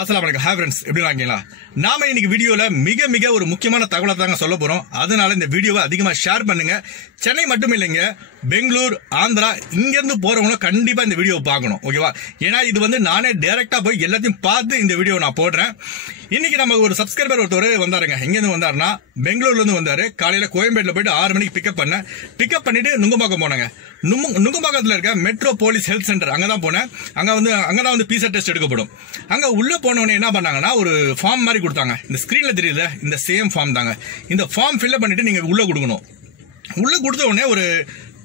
அஸ்ஸலாமு அலைக்கும். Hi friends, எப்படி இருக்கீங்களா? நாம இன்னைக்கு வீடியோல மிக ஒரு முக்கியமான தகவலை தாங்க சொல்ல போறோம். அதனால இந்த வீடியோவை அதிகமா ஷேர் பண்ணுங்க. சென்னை மட்டும் இல்லைங்க, பெங்களூர், ஆந்திரா இங்க இருந்து போறவங்க கண்டிப்பா இந்த வீடியோ பார்க்கணும். ஓகேவா? ஏன்னா இது வந்து நானே டைரக்டா போய் எல்லாத்தையும் பார்த்து இந்த வீடியோ நான் போடுறேன். இன்னைக்கு நம்ம ஒரு சப்ஸ்கிரைபர் ஒருத்தர் வந்தாருங்க. எங்க இருந்து வந்தாருன்னா பெங்களூர்ல இருந்து வந்தாரு. காலையில கோயம்பேடுல போயிட்டு 6 மணிக்கு பிக்கப் பண்ணிட்டு நுங்கம்பாக்கம் போனாங்க. நுங்கம்பாக்கத்துல இருக்க மெட்ரோ போலீஸ் ஹெல்த் சென்டர் அங்கதான் போனேன். அங்கதான் வந்து பிசா டெஸ்ட் எடுக்கப்படும். அங்க உள்ள போனவனே என்ன பண்ணாங்கன்னா ஒரு ஃபார்ம் மாதிரி கொடுத்தாங்க. இந்த ஸ்கிரீன்ல தெரியல, இந்த சேம் ஃபார்ம் தாங்க. இந்த ஃபார்ம் ஃபில்அப் பண்ணிட்டு நீங்க உள்ள கொடுக்கணும். உள்ள கொடுத்த உடனே ஒரு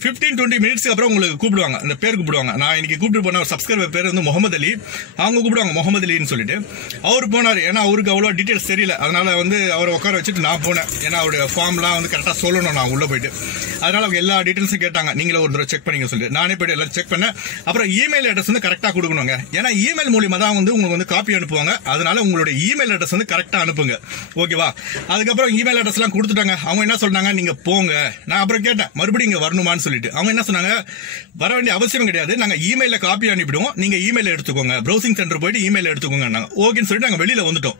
15-20 மினிட்ஸ்க்கு அப்புறம் உங்களுக்கு கூப்பிடுவாங்க, அந்த பேர் கூப்பிடுவாங்க. நான் இன்னைக்கு கூப்பிட்டு போன ஒரு சப்ஸ்கிரைபர் பேர் வந்து முகமது அலி. அவங்க கூப்பிடுவாங்க முகமது அலின்னு சொல்லிட்டு. அவர் போனார். ஏன்னா அவருக்கு அவ்வளோ டீட்டெயில்ஸ் தெரியல. அதனால வந்து அவரை உட்கார வச்சுட்டு நான் போனேன். ஏன்னா அவருடைய ஃபார்ம்லாம் வந்து கரெக்டாக சொல்லணும் நான் உள்ள போயிட்டு. அதனால அவங்க எல்லா டீட்டெயில்ஸும் கேட்டாங்க. நீங்களே ஒரு தடவை செக் பண்ணிங்க சொல்லிட்டு நானே போயிட்டு எல்லாம் செக் பண்ணேன். அப்புறம் இமெயில் அட்ரஸ் வந்து கரெக்டாக கொடுக்கணுங்க. ஏன்னா இமெயில் மூலியமா தான் வந்து உங்களுக்கு வந்து காப்பி அனுப்புவாங்க. அதனால உங்களுடைய இமெயில் அட்ரஸ் வந்து கரெக்டாக அனுப்புங்க. ஓகேவா? அதுக்கப்புறம் இமெயில் அட்ரஸ் எல்லாம் கொடுத்துட்டாங்க. அவங்க என்ன சொன்னாங்க, நீங்க போங்க. நான் அப்புறம் கேட்டேன் மறுபடியும் இங்க வரணுமான்னு சொல்லிட்டு. அவங்க என்ன சொன்னாங்க, வர வேண்டிய அவசியம் கிடையாது, நாங்க இமெயில காப்பி அனுப்பிடுவோம், நீங்க இமெயில் எடுத்துக்கோங்க, ப்ரௌசிங் சென்டர் போயிட்டு இமெயில் எடுத்துக்கோங்க. ஓகேன்னு சொல்லிட்டு நாங்க வெளியில வந்துட்டோம்.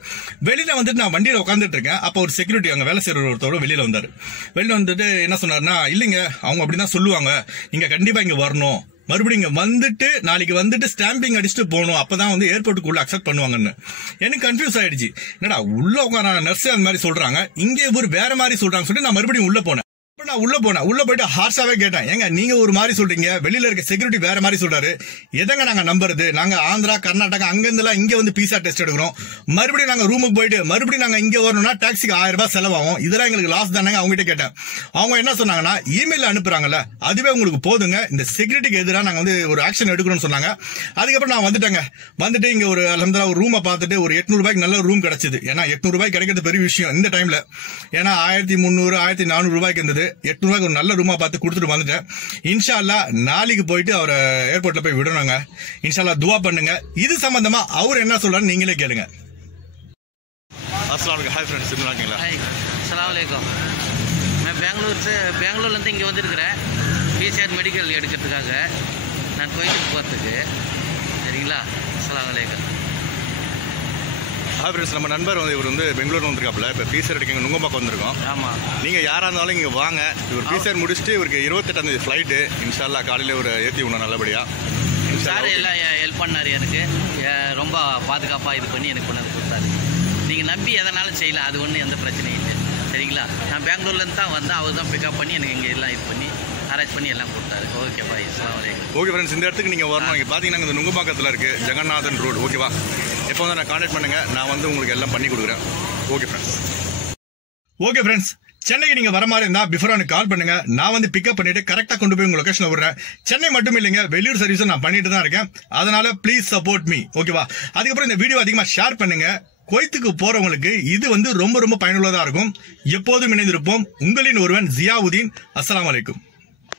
வெளியில வந்துட்டு நான் வண்டியில உட்காந்துட்டு இருக்கேன். அப்ப ஒரு செக்யூரிட்டி அங்க வேலை செய்யற ஒருத்தர் வெளியில வந்தாரு. வெளியில வந்துட்டு என்ன சொன்னாருன்னா, இல்லைங்க அவங்க அப்படிதான் சொல்லுவாங்க, நீங்க கண்டிப்பா இங்க வரணும், மறுபடியும் இங்க வந்துட்டு நாளைக்கு வந்துட்டு ஸ்டாம்பிங் அடிச்சுட்டு போகணும், அப்பதான் வந்து ஏர்போர்ட்டுக்குள்ள அக்செப்ட் பண்ணுவாங்கன்னு. எனக்கு கன்ஃபியூஸ் ஆயிடுச்சு. என்னடா உள்ள உட்கார நர்ஸ் அந்த மாதிரி சொல்றாங்க, இங்க இவர் வேற மாதிரி சொல்றாங்க சொல்லிட்டு நான் மறுபடியும் உள்ள போனேன். நான் உள்ள போயிட்டு ஹார்ஷாவே கேட்டேன், ஏங்க நீங்க ஒரு மாதிரி சொல்றீங்க, வெளியில இருக்க செக்யூரிட்டி வேற மாதிரி சொல்றாரு, எதங்க நாங்க நம்புறது? நாங்க ஆந்திரா, கர்நாடகா அங்க இருந்தெல்லாம் இங்க வந்து பிசா டெஸ்ட் எடுக்கிறோம், மறுபடியும் நாங்க ரூமுக்கு போயிட்டு மறுபடியும் நாங்க இங்க வரணும்னா டாக்ஸிக்கு 1000 ரூபாய் செலவாகும், இதெல்லாம் எங்களுக்கு லாஸ் தானங்க. அவங்க கிட்ட கேட்டேன். அவங்க என்ன சொன்னாங்கன்னா, இமெயில் அனுப்புறாங்கல்ல அதுவே உங்களுக்கு போதுங்க, இந்த செக்யூரிட்டிக்கு எதிராக நாங்க வந்து ஒரு ஆக்ஷன் எடுக்கணும்னு சொன்னாங்க. அதுக்கப்புறம் நான் வந்துட்டு இங்க ஒரு அல்ஹம்துலில்லாஹ் ஒரு ரூமை பார்த்துட்டு ஒரு 800 ரூபாய்க்கு நல்ல ரூம் கிடைச்சது. ஏன்னா 800 ரூபாய்க்கு கிடைக்கிறது பெரிய விஷயம் இந்த டைம்ல. ஏன்னா 1300 1400 ரூபாய்க்கு இருந்தது. 800 ரூபாய்க்கு ஒரு நல்ல ரூமா பார்த்து கொடுத்துட்டு வந்துட்டேன். இன்ஷா அல்லாஹ் நாளைக்கு போயிட்டு அவரை ஏர்போர்ட்ல போய் விடணுங்க. இன்ஷா அல்லாஹ் துவா பண்ணுங்க. இது சம்பந்தமா அவர் என்ன சொல்றாரு நீங்களே கேளுங்க. अस्सलाम वालेकुम. हाय फ्रेंड्स, எப்படி இருக்கீங்களா? हाय, अस्सलाम वालेकुम. मैं பெங்களூர்லேருந்து இங்கே வந்திருக்கிறேன் பிசிஆர் மெடிக்கல் எடுக்கிறதுக்காக. நான் கோயிலுக்கு போகிறதுக்கு. சரிங்களா? अस्सलाम वालेकुम. ஹாய் ஃப்ரெண்ட்ஸ், நம்ம நண்பர் வந்து இவர் வந்து பெங்களூர் வந்திருக்காப்புல. இப்போ பிசிஆர் எடுக்க நுங்கம்பாக்கம் வந்திருக்கோம். ஆமாம், நீங்கள் யாராக இருந்தாலும் இங்கே வாங்க. இவர் பிசிஆர் முடிச்சுட்டு இவருக்கு 28ஆம் தேதி ஃப்ளைட்டு. இன்ஷா அல்லாஹ் காலையில் ஒரு ஏற்றி விடணும் நல்லபடியாக. சார் எல்லாம் ஹெல்ப் பண்ணார் எனக்கு. ரொம்ப பாதுகாப்பாக இது பண்ணி எனக்கு கொண்டு வந்து கொடுத்தாரு. நீங்கள் நம்பி எதனாலும் செய்யலாம், அது ஒன்றும் எந்த பிரச்சனையும் இல்லை. சரிங்களா? நான் பெங்களூர்லேருந்து தான் வந்தேன். அவர் தான் பிக்கப் பண்ணி எனக்கு இங்கே எல்லாம் இது பண்ணி அரேஞ்ச் பண்ணி எல்லாம் கொடுத்தாரு. ஓகே பாய், அஸ்ஸலாமு அலைக்கும். ஓகே ஃப்ரெண்ட்ஸ், இந்த இடத்துக்கு நீங்கள் வரணும். இங்கே பார்த்தீங்கன்னா இந்த நுங்கம்பாக்கத்தில் இருக்குது ஜெகநாதன் ரோடு. ஓகேவா? எப்போ வந்து நான் கான்டாக்ட் பண்ணுங்கள், நான் வந்து உங்களுக்கு எல்லாம் பண்ணி கொடுக்குறேன். ஓகே ஃப்ரெண்ட்ஸ், சென்னைக்கு நீங்க வர மாதிரி இருந்தா பிஃபோர் எனக்கு கால் பண்ணுங்க. நான் வந்து பிக்கப் பண்ணிட்டு கரெக்டா கொண்டு போய் உங்க லொகேஷன்ல விடுறேன். சென்னை மட்டும் இல்லைங்க, வெளியூர் சர்வீஸும் நான் பண்ணிட்டு தான் இருக்கேன். அதனால ப்ளீஸ் சப்போர்ட் மீ. ஓகேவா? அதுக்கப்புறம் இந்த வீடியோ அதிகமா ஷேர் பண்ணுங்க. குவைத்துக்கு போறவங்களுக்கு இது வந்து ரொம்ப பயனுள்ளதா இருக்கும். எப்போதும் இணைந்திருப்போம். உங்களின் ஒருவன் ஜியாவுதீன். அஸ்ஸலாமு அலைக்கும்.